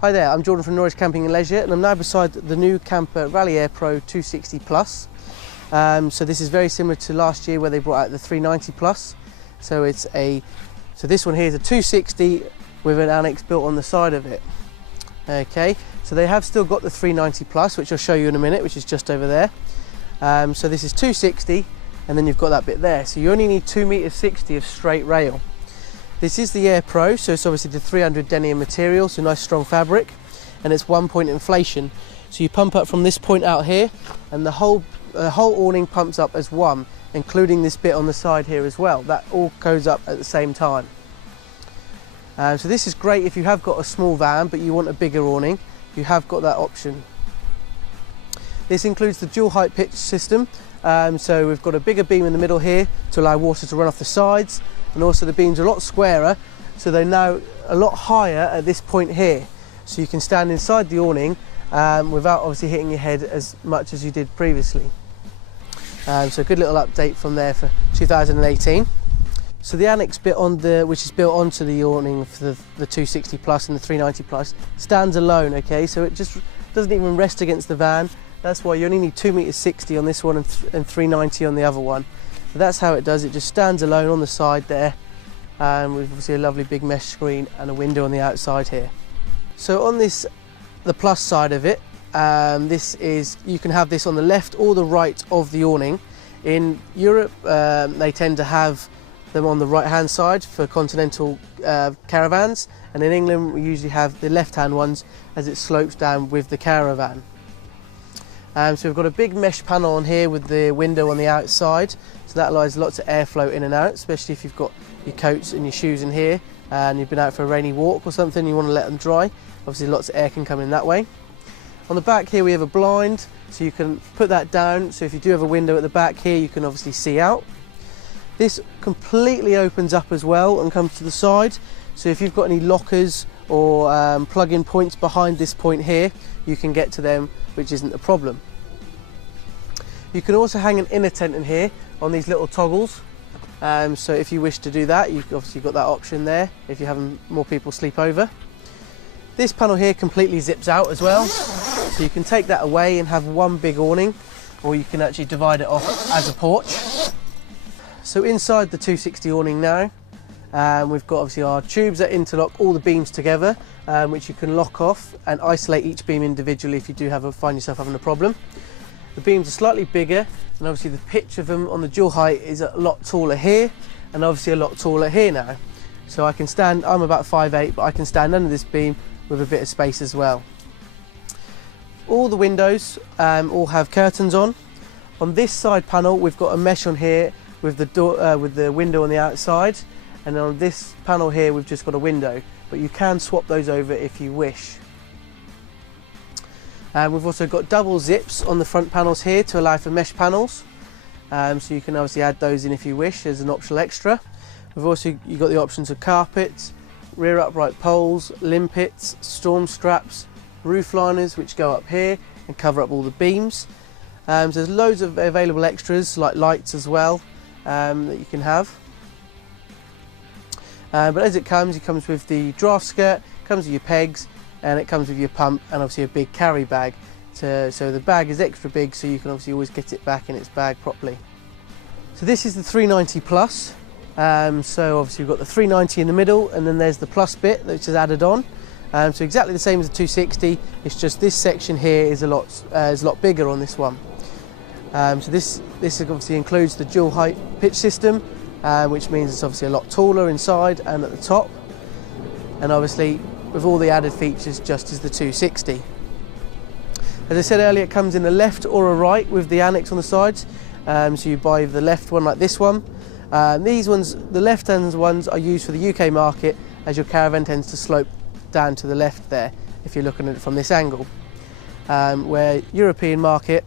Hi there, I'm Jordan from Norwich Camping Leisure, and I'm now beside the new Kampa Rally Air Pro 260 Plus. So this is very similar to last year where they brought out the 390 Plus. So this one here is a 260 with an annex built on the side of it. Okay, so they have still got the 390 Plus, which I'll show you in a minute, which is just over there. So this is 260, and then you've got that bit there. So you only need 2.60 meters of straight rail. This is the Air Pro, so it's obviously the 300 denier material, so nice strong fabric, and it's 1-point inflation. So you pump up from this point out here, and the whole awning pumps up as one, including this bit on the side here as well. That all goes up at the same time. So this is great if you have got a small van but you want a bigger awning. You have got that option. This includes the dual height pitch system. So we've got a bigger beam in the middle here to allow water to run off the sides, and also the beams are a lot squarer, so they're now a lot higher at this point here. So you can stand inside the awning without obviously hitting your head as much as you did previously. So a good little update from there for 2018. So the annex bit which is built onto the awning for the 260 Plus and the 390 Plus stands alone, okay? So it just doesn't even rest against the van. That's why you only need 2.60 meters on this one and 390 on the other one. So that's how it does. It just stands alone on the side there, and with obviously a lovely big mesh screen and a window on the outside here. So on the Plus side of it, you can have this on the left or the right of the awning. In Europe, they tend to have them on the right hand side for continental caravans, and in England we usually have the left hand ones as it slopes down with the caravan. So we've got a big mesh panel on here with the window on the outside, so that allows lots of airflow in and out, especially if you've got your coats and your shoes in here and you've been out for a rainy walk or something, you want to let them dry. Obviously lots of air can come in that way. On the back here we have a blind, so you can put that down, so if you do have a window at the back here you can obviously see out. This completely opens up as well and comes to the side, so if you've got any lockers or plug-in points behind this point here, you can get to them, which isn't a problem. You can also hang an inner tent in here on these little toggles, so if you wish to do that, you've obviously got that option there if you're having more people sleep over. This panel here completely zips out as well, so you can take that away and have one big awning, or you can actually divide it off as a porch. So inside the 260 awning now, we've got obviously our tubes that interlock all the beams together, which you can lock off and isolate each beam individually if you do find yourself having a problem. The beams are slightly bigger, and obviously the pitch of them on the dual height is a lot taller here, and obviously a lot taller here now. So I can stand, I'm about 5'8", but I can stand under this beam with a bit of space as well. All the windows all have curtains on. On this side panel we've got a mesh on here with the window on the outside, and on this panel here we've just got a window, but you can swap those over if you wish. We've also got double zips on the front panels here to allow for mesh panels, so you can obviously add those in if you wish as an optional extra. You've got the options of carpets, rear upright poles, limpets, storm straps, roof liners which go up here and cover up all the beams. So there's loads of available extras like lights as well that you can have. But as it comes with the draft skirt, comes with your pegs, and it comes with your pump and obviously a big carry bag. So the bag is extra big, so you can obviously always get it back in its bag properly. So this is the 390 Plus. So obviously we've got the 390 in the middle, and then there's the Plus bit which is added on. So exactly the same as the 260, it's just this section here is a lot bigger on this one. So this obviously includes the dual height pitch system, which means it's obviously a lot taller inside and at the top, and obviously with all the added features just as the 260. As I said earlier, it comes in a left or a right with the annex on the sides, so you buy the left one like this one. These ones, the left hand ones, are used for the UK market, as your caravan tends to slope down to the left there if you're looking at it from this angle, where European market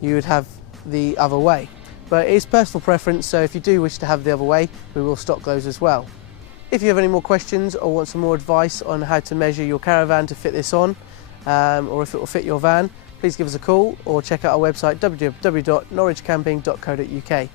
you would have the other way. But it is personal preference, so if you do wish to have the other way, we will stock those as well. If you have any more questions or want some more advice on how to measure your caravan to fit this on, or if it will fit your van, please give us a call or check out our website www.norwichcamping.co.uk.